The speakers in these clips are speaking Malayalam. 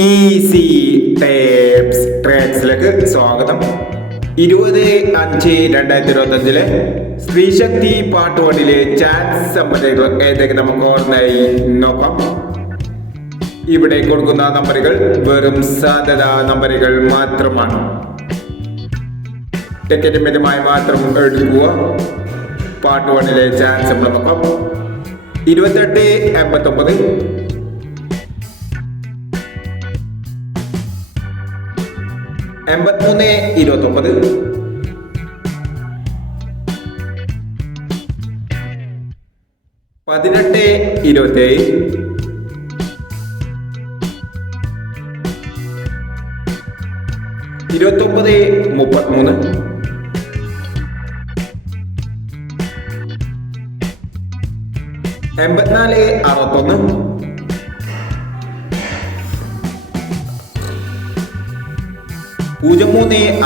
ഈസി ടേപ്സ് ട്രേഡ്സിലേക്ക് സ്വാഗതം. 20/5/2025 സ്ത്രീശക്തി പാർട്ട് 1 ചാൻസ് സംബന്ധികൾ ഏതൊക്കെ നമുക്ക് ഓർമ്മയായി നോക്കാം. ഇവിടെ കൊടുക്കുന്ന നമ്പറുകൾ വെറും സാധ്യതാ നമ്പറുകൾ മാത്രമാണ്. ടിക്കറ്റ് മിതമായി മാത്രം എടുക്കുക. പാർട്ട് 1 ചാൻസ് നമ്മൾ നോക്കാം. 28/89, 83/29, 18/27, 29/33, 84/61, 03/60, 04/31,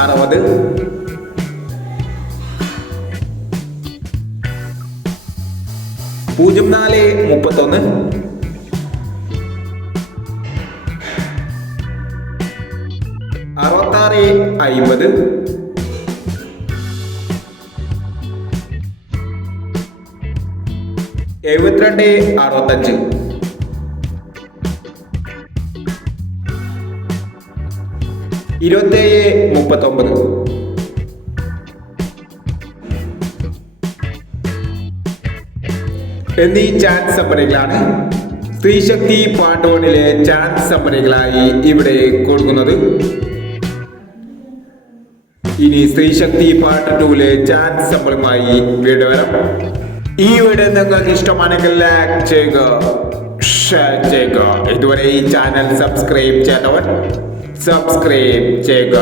66/50, 72/65, 27/39, എന്നീ ചാൻസ് സമ്മറികളാണ് സ്ത്രീശക്തി പാർട്ട് 1 ചാൻസ് സമ്മറികളായി ഇവിടെ കൊടുക്കുന്നത്. ഇനി സ്ത്രീശക്തി പാർട്ട് 2 ചാൻസ് സമ്മറിയുമായി വീഡിയോ വരാം. ഈ വീഡിയോ നിങ്ങൾക്ക് ഇഷ്ടമാണെങ്കിൽ ലൈക്ക് ചെയ്യുക, ഷെയർ ചെയ്യുക. ഇതുവരെ ഈ ചാനൽ സബ്സ്ക്രൈബ് ചെയ്യാത്തവർ സബ്സ്ക്രൈബ് ചെയ്യുക.